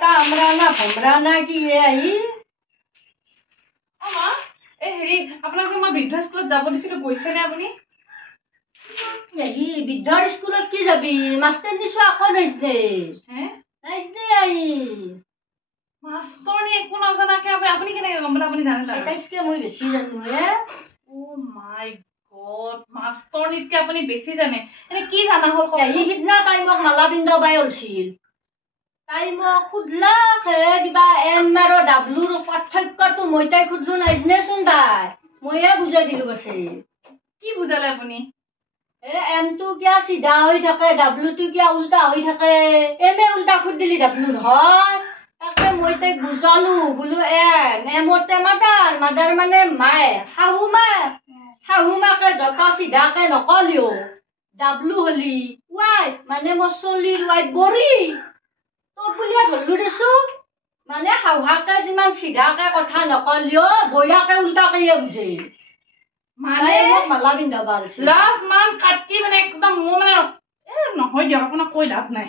কামৰানা ভমৰানা কি আহি আমা এ হেৰি আপোনাক যে মই বৃদ্ধ স্কুলত যাব দিছিলো গৈছে নে আপুনি আহি বিদ্যাৰ স্কুলত কি যাবি মাষ্টাৰনী চোৱা আকৌ নাইছে হে নাইছে আহি মাষ্টৰনী একো নাজানাকে আপুনি কেনেকে গম পালে আপুনি জানে তাৰ তাইতকে মই বেছি জানো হে ও মাই গড মাষ্টৰনীতকে আপুনি বেছি জানে এনে কি জানা হল আহি সিদিনা তাই মোক মালা পিন্ধাবাই ওলছিল তাই মোক সুধলা কিবা এম আৰু ডাব্লুৰ পাৰ্থক্যটো মই তাই সুধলো নাইজনেচোন তাই ময়ে বুজাই দিলো বাছে কি বুজালে আপুনি এমটো কিয় চিধা হৈ থাকে ডাব্লুটো কিয় উল্টা হৈ থাকে এম এ উল্টা খুদ দিলি ডাব্লু নহয় তাকে মই তাইক বুজালো বোলো এমতে মাদাৰ মানে মায়ে শাহু মাকে যত চিধাকে নকলিও ডাব্লু হলি ৱাই মানে মোৰ চলিৰ ৱাই বৰি তো বুলিয়ে ধৰলো দেছো মানে শাহুহাকে যিমান চিধাকে কথা নকলিও বৈয়াকে উল্টাকে বুজে মানে মোক মালা পিন্ধাবা লাষ্ট মান কাটি মানে একদম মোৰ মানে নহয় দিয়ক আপোনাক কৈ লাভ নাই